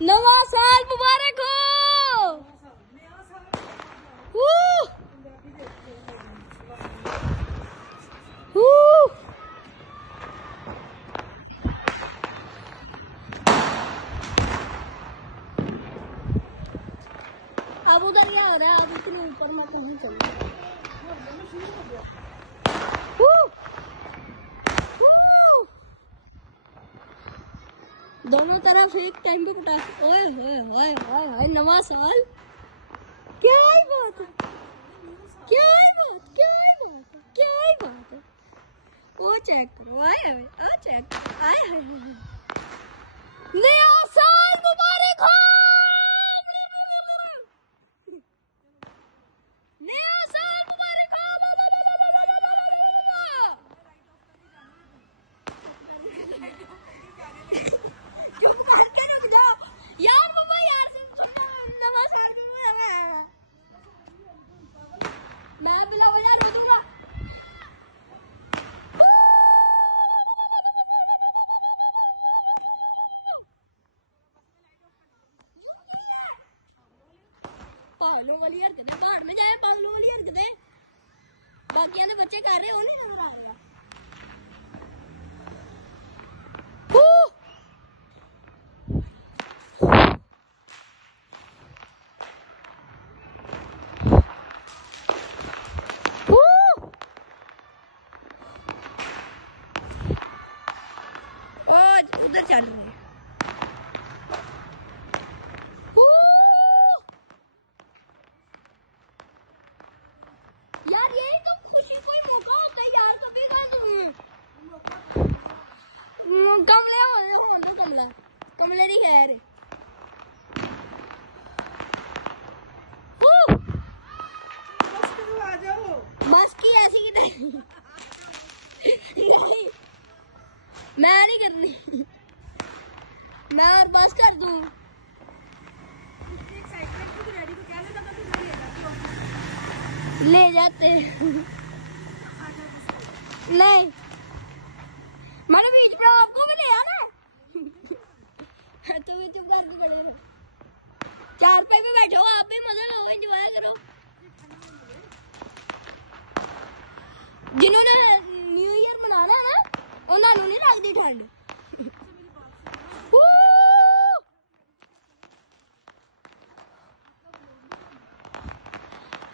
नवा साल मुबारक हो। अब उधर क्या हो रहा है? अब इतने ऊपर में पहुंच चल दोनों तरफ एक टाइम पे पटाखे। ओए होए होए होए होए नवा साल। क्या ही बात है, क्या ही बात, क्या ही बात है, क्या ही बात है। वो चेक करो, आए हाय, आ चेक करो, आए हाय नया साल मुबारक हो। नया साल मुबारक हो। चुप करके रुक जाओ यार बाबा, यार नवा साल मैं बिना वजह नहीं दूंगा। पागलों वाली हरकतें घर में जाए, पागलों वाली हरकतें बाकी ने बच्चे कर रहे हो नहीं नजर आ रहा। उधर चालू है यार, यही तो खुशी कोई मौका होता है यार, कभी का तुम्हें कमले नहीं कह रहे। बस की ऐसी की नहीं मैं नहीं करनी, मैं और बस कर दूं। ले जाते नहीं, मैंने बीच में आपको भी ले आना। तुम भी चुप करके खड़े रहो, चार पे भी बैठो, आप भी मजा लो, एंजॉय करो। जिन्होंने न्यू ईयर मनाना है उन्होंने नहीं रख दी ठंड।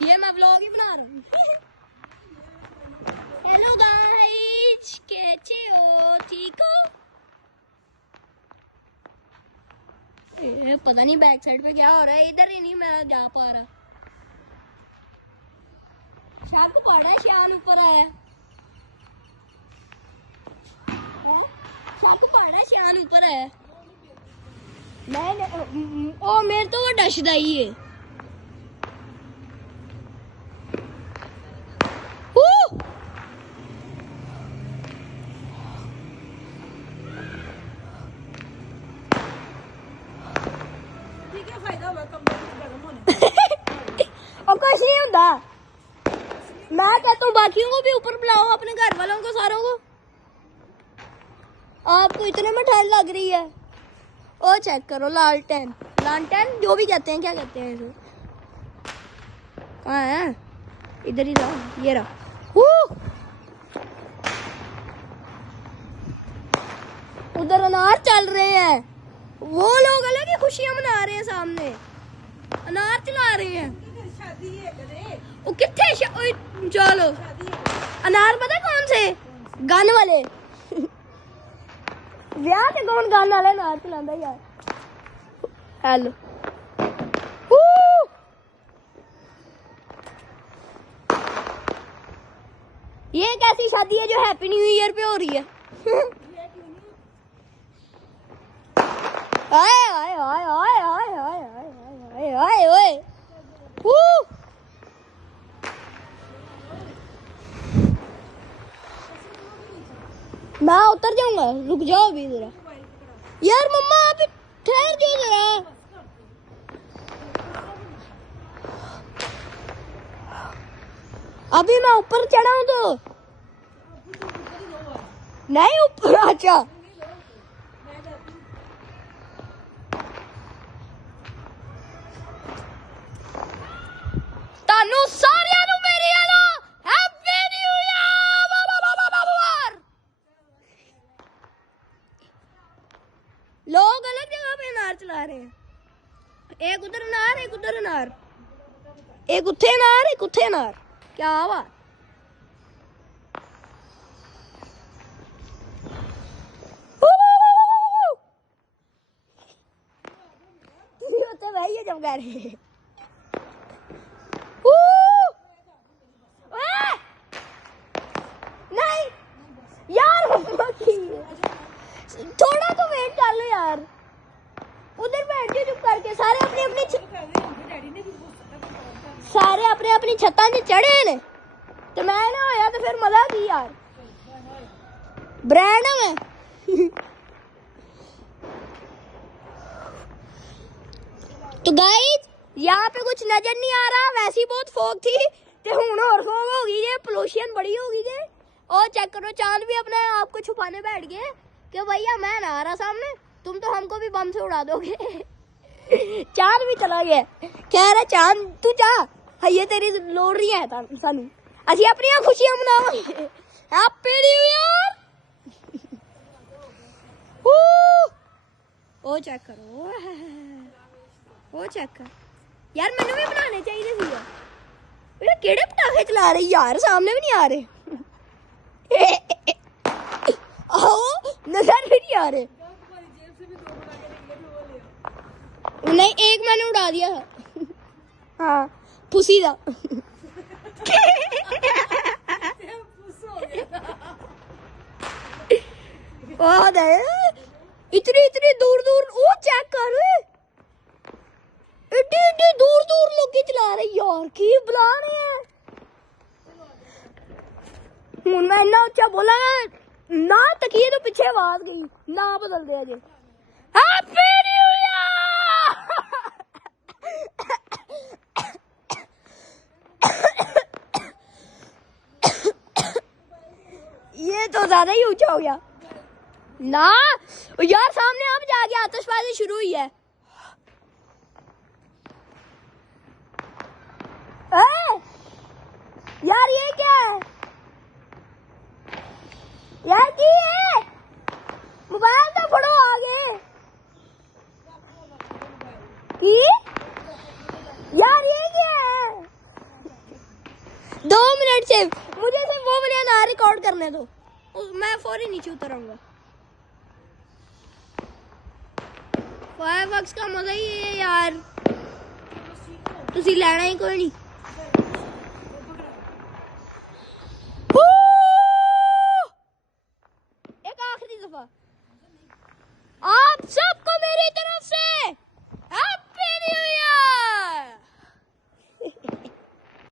ये मैं व्लॉग ही बना रहा हूँ। हेलो गाइस, कैसे हो, ठीक हो? पता नहीं बैक साइड पे क्या हो रहा है, इधर ही नहीं मैं जा पा रहा। शक पड़ा है, शान ऊपर आया, शक पड़ा है, शान ऊपर आया। नहीं ओ मेरे तो वो डशदा ही है। और कुछ नहीं होता, मैं कहता हूँ बाकियों को भी ऊपर बुलाओ, अपने घर वालों को, सारों को। आपको इतने में ठंड लग रही है। ओ चेक करो, लालटेन, लालटेन जो भी कहते हैं, क्या कहते हैं इसे, कहाँ है? इधर ही रहा, ये रहा। उधर अनार चल रहे हैं, वो लोग अलग ही खुशियां मना रहे हैं, सामने अनार चला रहे हैं। वो कितने चलो अनार पता कौन से गन वाले ब्याह से कौन गन वाले अनार चलाता यार। हेलो ये कैसी शादी है जो हैप्पी न्यू ईयर पे हो रही है? आए आए आए आए आए आए आए आए आए मैं उतर जाऊंगा, रुक जाओ अभी जरा यार। मम्मा आप ठहर जाओ जरा। अभी मैं ऊपर चढ़ा हूँ तो नहीं ऊपर। अच्छा अनार चला रहे हैं। एक उधर अनार, एक उधर अनार, एक उथे अनार, एक उथे अनार। क्या बात। होते भाई ये जब गा रहे हैं। नहीं यार थोड़ा तो वेट कर लो यार। उधर बैठ जाओ चुप करके। सारे अपनी अपनी छत्तां च चढ़े ने तो मैं ना होया तो फिर मजा की यार। ब्रांड है मैं। तो गाइस यहाँ पे कुछ नजर नहीं आ रहा, वैसी बहुत फोग थी ते हुन और फोग हो गई है, पोल्यूशन बड़ी हो गई है। और चेक करो चांद भी अपने आप को छुपाने बैठ गए कि भैया मैं ना आ रहा सामने, तुम तो हमको भी बम से उड़ा दोगे। चांद भी चला गया। कह रहा चांद तू जा, ये तेरी लोड़ रही है सानू, असि अपनी खुशियां मनावांगे। Happy new year. ओ चेक करो, ओ चेक कर यार, मैंने भी बनाने चाहिए सी। बेटा केड़े पटाखे चला रहे यार, सामने भी नहीं आ रहे। आओ नजर भी नहीं आ रहे। नहीं एक मैंने उड़ा दिया था। हाँ पुसी था। इतनी दूर दूर वो चेक कर, इतनी दूर दूर लोग चला रहे यार, की बुला रहे हैं। हूं मैं इन्ना उच्चा बोला ना, तकिए तो पीछे आवाज गई ना, बदल दिया जी। Happy new year. ये तो ज्यादा ही ऊंचा हो गया ना यार। सामने आप जाके आतिशबाजी शुरू हुई है। यार ये क्या है यार, की है मोबाइल तो फड़ो आगे की। यार ये क्या है, 2 मिनट से मुझे सिर्फ वो मैंने ना रिकॉर्ड करने दो, मैं फौरी नीचे उतरूंगा। फायरवर्क्स का मजा ही है यार, तुसी लेना ही कोई नहीं।